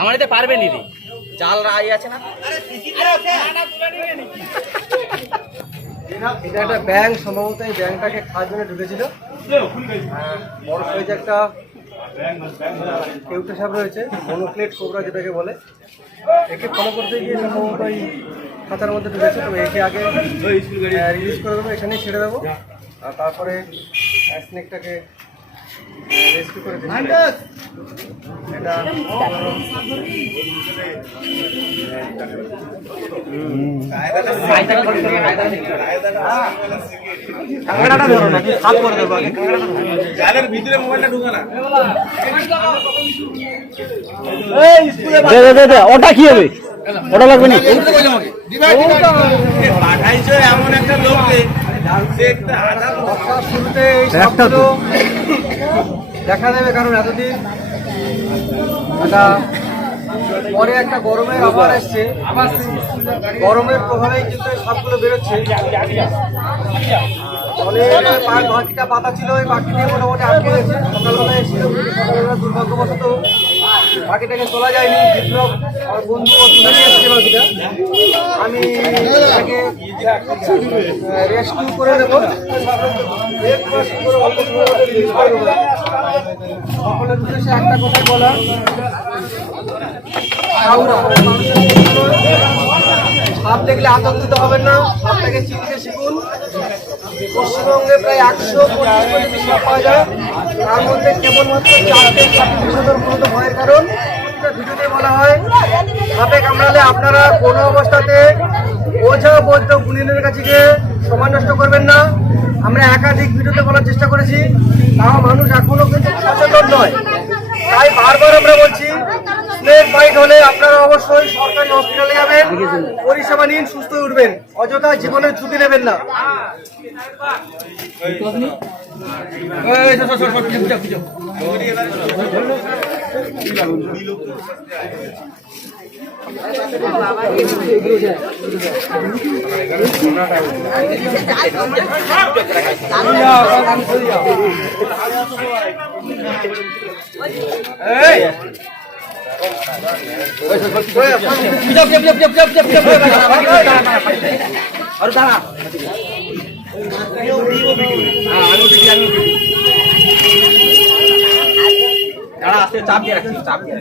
আমার এতে পারবে নি রে। জাল রাই আছে না? এটা একটা ব্যাং সম্ভবত এই ব্যাংটাকে খাওয়ার জন্য ঢুকেছিল। বড় সাইজ একটা কেউটে সাপ রয়েছে মনোক্লেট কোবরা যেটাকে বলে। একে ফলো করতে গিয়ে সম্ভবত এই খাতার মধ্যে ঢুকেছে, তবে একে আগে রিলিজ করে দেবো, এখানেই ছেড়ে দেবো। আর তারপরে স্নেকটাকে রেস্কিউ করে দেবো এটা জালের ভিতরে না ওটা কি হবে? ওটা লাগবে না। এমন একটা হাজার বর্ষার শুরুতে এই সবগুলো দেখা দেবে কারণ এতদিন একটা পরে একটা গরমের আবহাওয়া এসছে। গরমের প্রভাবেই কিন্তু সবগুলো বেরোচ্ছে। পা- বাকিটা পাতা ছিল ওই বাকি দিয়ে মোটামুটি আটকে গেছে। সকালবেলা এসেছিল কিন্তু সকালবেলা দুর্ভাগ্যবশত বাকিটাকে তোলা যায়নি। বিপ্লব আমার করে একটা কথা বলা সাপ দেখলে আতঙ্কিত হবেন না। সাপটাকে চিনতে শিখুন। পশ্চিমবঙ্গে প্রায় একশো পঁচিশ পাওয়া যায়। তার মধ্যে কেবলমাত্র চারটে সাপ মূলত ভয়ের কারণ। এটা ভিডিওতে বলা হয় সাপে কামড়ালে আপনারা কোনো অবস্থাতে ওঝা বৈদ্য গুণিনের কাছে সময় নষ্ট করবেন না। আমরা একাধিক ভিডিওতে বলার চেষ্টা করেছি, তাও মানুষ এখনও কিন্তু সচেতন নয়। তাই বারবার আমরা বলছি স্নেক বাইট হলে আপনারা অবশ্যই সরকারি হসপিটালে যাবেন, পরিষেবা নিন সুস্থ উঠবেন। অযথা জীবনের ঝুঁকি নেবেন না। দাঁড়া আস্তে চাপ দিয়ে রাখছি চাপ দিয়ে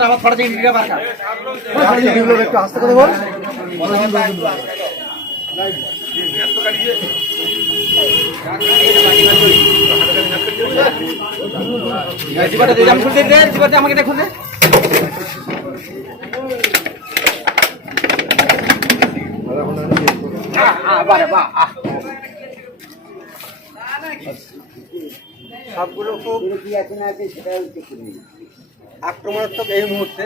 আমার ফটো থেকে আস্তে বল আমাকে দেখুন দে আহ, আহ, বাহ, বাহ, আহ। সাপগুলো খুব আক্রমণাত্মক এই মুহূর্তে।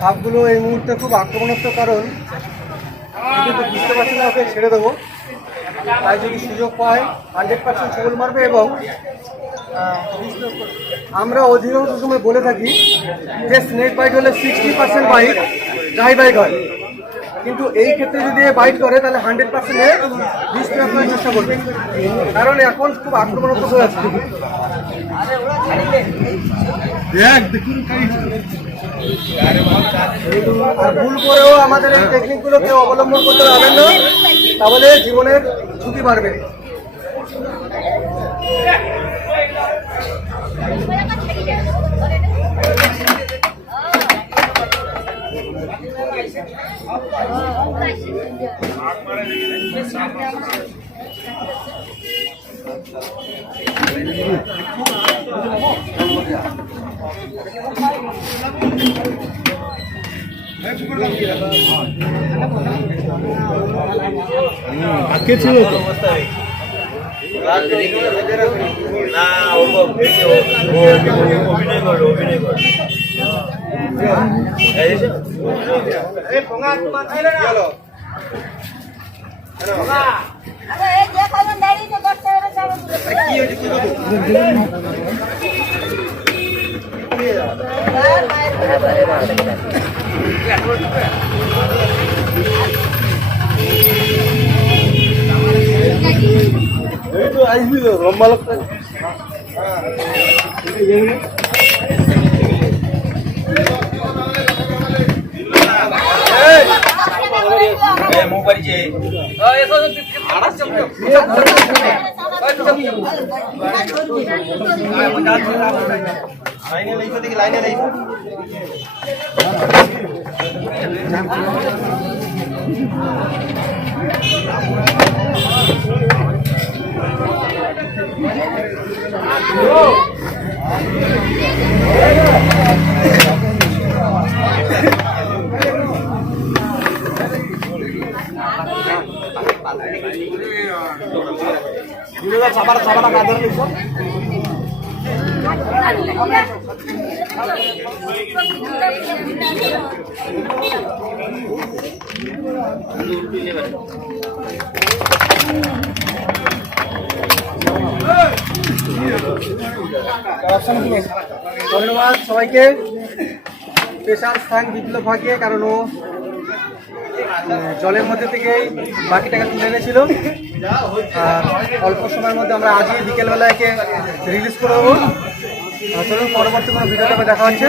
সাপগুলো এই মুহূর্তে খুব আক্রমণাত্মক কারণ। বুঝতে পারছি না ওকে ছেড়ে দেবো। তাই যদি সুযোগ পায় হান্ড্রেড পার্সেন্ট ছবল মারবে এবং আমরা অধিকাংশ সময় বলে থাকি যে স্নেক বাইট হলে sixty percent bite dry bite হয়। কিন্তু এই ক্ষেত্রে যদি বাইট করে তাহলে হান্ড্রেড পার্সেন্টে প্রয়োগ চেষ্টা করবে। কারণ এখন খুব আক্রমণাত্মক হয়ে আছে আর ভুল করেও আমাদের এই টেকনিকগুলো কেউ অবলম্বন করতে পারবেন না তাহলে জীবনের ঝুঁকি বাড়বে। আজকে ছিল? তো না ও অভিনয় করে অভিনয় করে এই যে কজন দাঁড়িয়েছে ऊपर जे लाइने लाइफ देखी लाइने लाइफ Oh! ধন্যবাদ সবাইকে। স্পেশাল থ্যাঙ্ক বিপ্লব ভাগে কারণ ও জলের মধ্যে থেকেই বাকি টাকা তুলে এনেছিল। আর অল্প সময়ের মধ্যে আমরা আজই বিকেলবেলা একে রিলিজ করে দেবো। চলুন, পরবর্তী কোনো ভিডিওতে দেখা হচ্ছে।